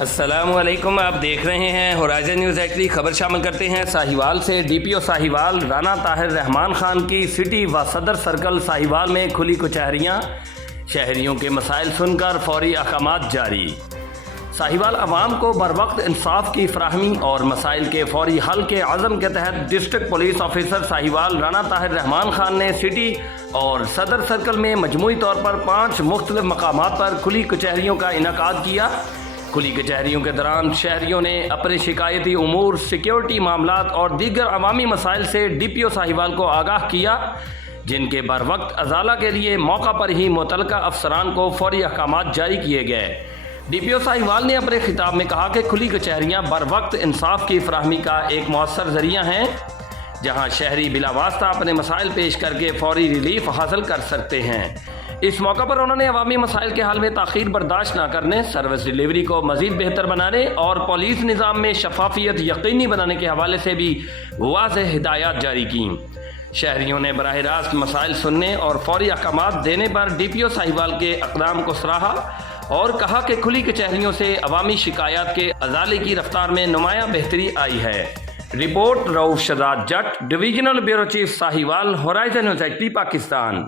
السلام علیکم، آپ دیکھ رہے ہیں ہورائزن نیوز ایکچولی خبر شامل کرتے ہیں ساہیوال سے۔ ڈی پی او ساہیوال رانا طاہر رحمان خان کی سٹی و صدر سرکل ساہیوال میں کھلی کچہریاں، شہریوں کے مسائل سن کر فوری احکامات جاری۔ ساہیوال عوام کو بروقت انصاف کی فراہمی اور مسائل کے فوری حل کے عزم کے تحت district police officer Sahiwal Rana Tahir Rehman Khan نے سٹی اور صدر سرکل میں مجموعی طور پر 5 مختلف مقامات پر کھلی کچہریوں کا انعقاد کیا۔ کھلی کچہریوں کے دوران شہریوں نے اپنے شکایتی امور، سیکیورٹی معاملات اور دیگر عوامی مسائل سے ڈی پی او ساہیوال کو آگاہ کیا، جن کے بروقت ازالہ کے لیے موقع پر ہی متعلقہ افسران کو فوری احکامات جاری کیے گئے۔ ڈی پی او ساہیوال نے اپنے خطاب میں کہا کہ کھلی کچہریاں بروقت انصاف کی فراہمی کا ایک مؤثر ذریعہ ہیں، جہاں شہری بلا واسطہ اپنے مسائل پیش کر کے فوری ریلیف حاصل کر سکتے ہیں۔ اس موقع پر انہوں نے عوامی مسائل کے حل میں تاخیر برداشت نہ کرنے، سروس ڈیلیوری کو مزید بہتر بنانے اور پولیس نظام میں شفافیت یقینی بنانے کے حوالے سے بھی واضح ہدایات جاری کیں۔ شہریوں نے براہ راست مسائل سننے اور فوری احکامات دینے پر ڈی پی او ساہیوال کے اقدام کو سراہا اور کہا کہ کھلی کچہریوں سے عوامی شکایات کے ازالے کی رفتار میں نمایاں بہتری آئی ہے۔ Report Rauf Shahzad Jat, divisional bureau chief Sahiwal, Horizon News H P Pakistan.